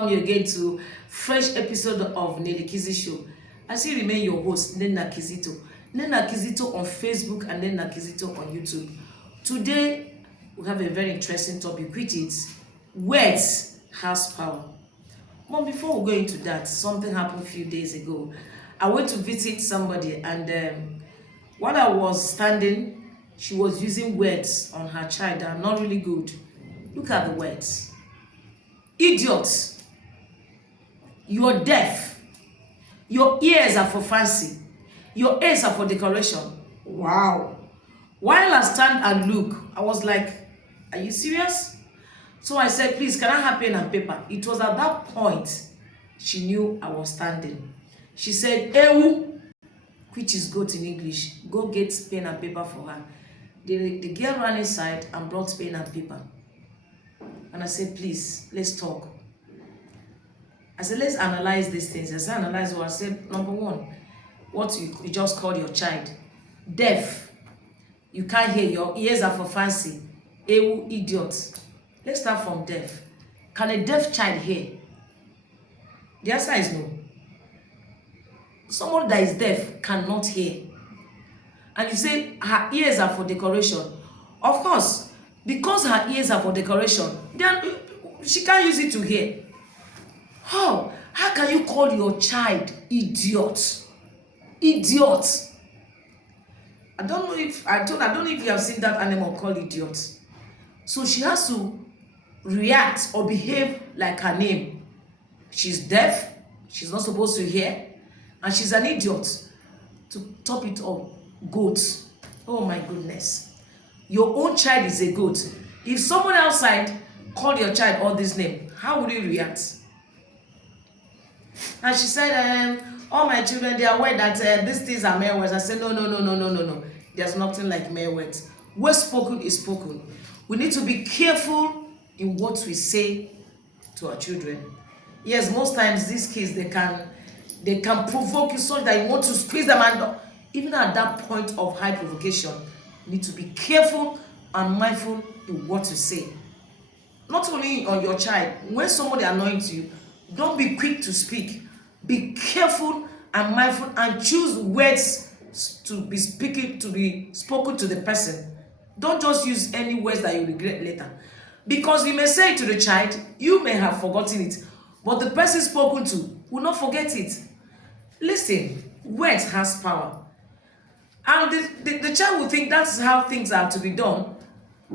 You again to fresh episode of Nelly Kizzy Show. I still remain your host, Nena Kizito. Nena Kizito on Facebook and Nena Kizito on YouTube. Today, we have a very interesting topic, which is words has power. But before we go into that, something happened a few days ago. I went to visit somebody, and while I was standing, she was using words on her child that are not really good. Look at the words. Idiot. You're deaf. Your ears are for fancy. Your ears are for decoration. Wow. While I stand and look, I was like, are you serious? So I said, please, can I have pen and paper? It was at that point she knew I was standing. She said, Ewu, which is goat in English. Go get pen and paper for her. The girl ran inside and brought pen and paper. And I said, please, let's talk. I said, let's analyze these things. I said, analyze what I said. Number one, what you just called your child. Deaf. You can't hear. Your ears are for fancy. Ewu, idiot. Let's start from deaf. Can a deaf child hear? The answer is no. Someone that is deaf cannot hear. And you say her ears are for decoration. Of course, because her ears are for decoration, then she can't use it to hear. How can you call your child idiot? Idiot. I don't know if you have seen that animal called idiot. So she has to react or behave like her name. She's deaf, she's not supposed to hear, and she's an idiot. To top it all, goat. Oh my goodness. Your own child is a goat. If someone outside called your child all this name, how would you react? And she said, all my children, they are aware that these things are mere words. I said, no. There's nothing like mere words. Word spoken is spoken. We need to be careful in what we say to our children. Yes, most times these kids, they can provoke you so that you want to squeeze them. And even at that point of high provocation, you need to be careful and mindful in what you say. Not only on your child, when somebody annoys you, don't be quick to speak. Be careful and mindful and choose words to be spoken to the person. Don't just use any words that you regret later. Because you may say it to the child, you may have forgotten it, but the person spoken to will not forget it. Listen, words has power. And the child will think that's how things are to be done.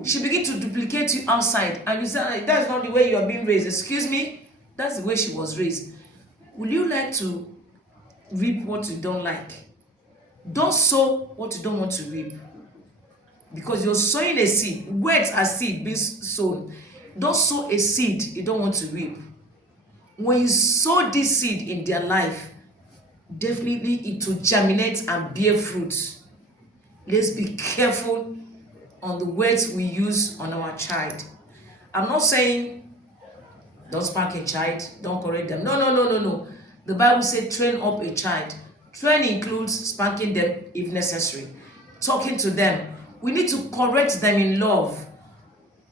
She begin to duplicate you outside, and you say, that's not the way you are being raised. Excuse me? That's the way she was raised. Will you like to reap what you don't like? Don't sow what you don't want to reap. Because you're sowing a seed. Words are seed being sown. Don't sow a seed you don't want to reap. When you sow this seed in their life, definitely it will germinate and bear fruit. Let's be careful on the words we use on our child. I'm not saying don't spank a child, don't correct them. No. The Bible says train up a child. Train includes spanking them if necessary. Talking to them. We need to correct them in love.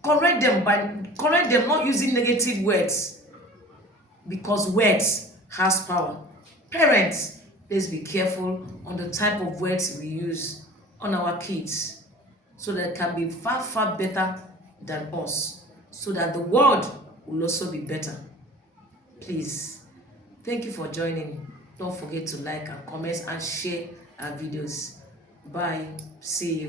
Correct them, not using negative words. Because words has power. Parents, let's be careful on the type of words we use on our kids, so that it can be far, far better than us, so that the world will also be better. Please, thank you for joining. Don't forget to like and comment and share our videos. Bye. See you.